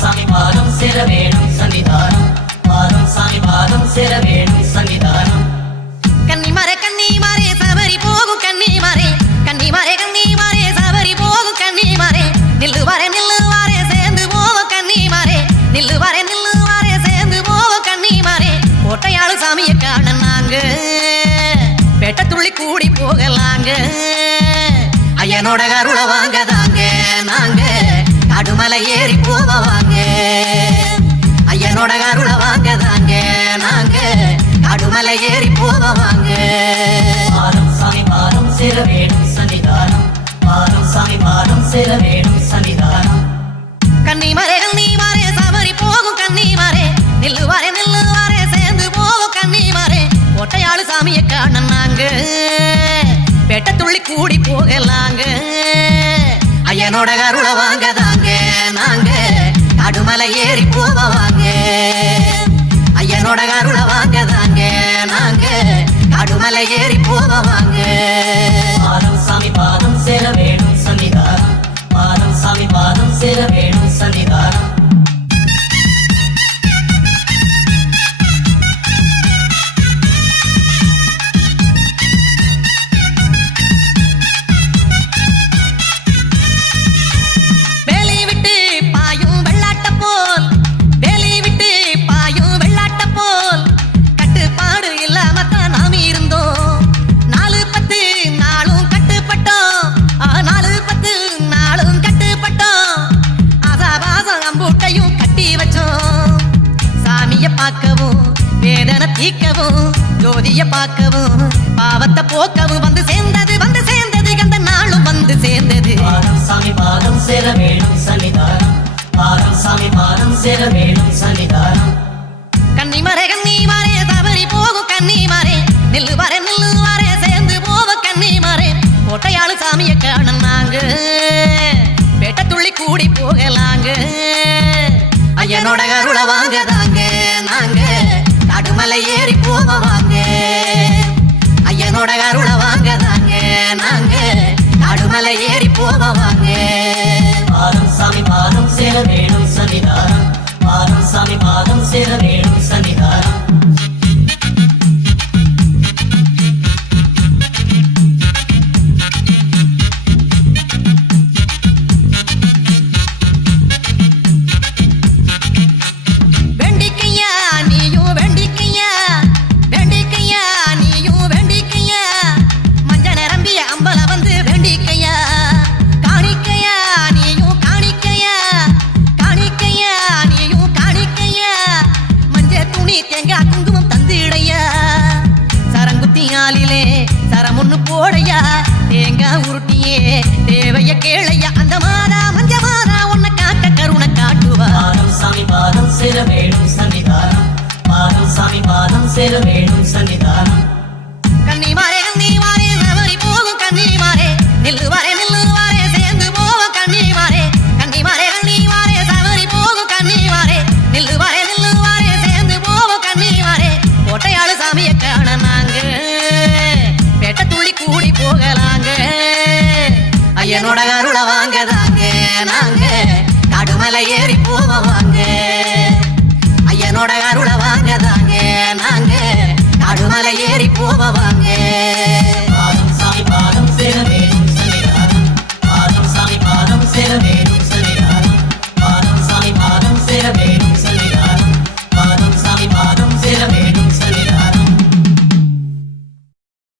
சாமி பாதம் சேர வேணும் சன்னிதானம். பாதம் சாமி பாதம் சேர வேணும் சன்னிதானம். கன்னிமாரே கன்னிமாரே சபரி போகும் கன்னிமாரே, கன்னிமாரே கன்னிமாரே சபரி போகும் கன்னிமாரே, நில்லுவாரே நில்லுவாரே சேர்ந்து போவோம் கன்னிமாரே, நில்லுவாரே நில்லுவாரே சேர்ந்து போவோம் கன்னிமாரே. கோட்டையாளு சாமியை காண நாங்க பெட்ட துள்ளி கூடி போகலாங்க, ஐயனோட கருளை வாங்க தாங்க நாங்க கடுமலை ஏறி போவாங்க, ஐயனோட கருளை வாங்க தாங்க நாங்க கடுமலை ஏறி போவாங்க. பாதம் சாமி பாதம் சேர வேணும் சன்னிதானம். பாதம் சாமி பாதம் சேர வேணும் சன்னிதானம். கன்னிமாரே கன்னிமாரே சபரி போகும் கன்னிமாரே, நில்லுவாரே நில்லுவாரே சேர்ந்து போவோம் கன்னிமாரே. கோட்டையாளு சாமியை காண நாங்க பெட்ட துள்ளி கூடி போகலாங்க, ஐயனோட கருளை வாங்க தாங்க நாங்க கடுமலை ஏறி போவாங்க, ஐயனோட கருளை வாங்க தாங்க நாங்க கடுமலை ஏறி போவாங்க. பாதம் சாமி பாதம் சேர வேணும் சன்னிதானம். பாதம் சாமி பாதம் சேர வேணும் சன்னிதானம். பார்க்கவும் வேதனை தீக்கவும் ஜோதிய பார்க்கவும் பாவத்தை போக்கவும் வந்து சேர்ந்தது அந்த நாளும் வந்து சேர்ந்தது. பாதம் சாமி பாதம் சேர வேணும் சன்னிதானம். பாதம் சாமி பாதம் சேர வேணும் சன்னிதானம். கன்னிமாரே கன்னிமாரே சபரி போகும் கன்னிமாரே, நில்லுவாரே நில்லுவாரே சேர்ந்து போவோம் கன்னிமாரே. கோட்டையாளு சாமியை காண நாங்க பெட்ட துள்ளி கூடி போகலாங்க, ஐயனோட கருளை வாங்க தாங்க நாங்க கடுமலை ஏறி போவாங்க, ஐயனோட கருளை வாங்க தாங்க நாங்க கடுமலை ஏறி போவாங்க. பாதம் சாமி பாதம் சேர வேணும் சன்னிதானம். பாதம் சாமி பாதம் சேர வேணும் சன்னிதானம். குங்குமம் தந்திடையா சரங்குத்தியாலிலே சரமுன்னு போடையா, தேங்காய் உருட்டியே தேவைய கேளையா, அந்த மாதா மஞ்ச மாதா உன்னை காட்ட கருணை காட்டுவா. பாதம் சாமி பாதம் சேர வேணும் சன்னிதானம். பாதம் சாமி பாதம் சேர வேணும் சன்னிதானம். கன்னிமாரே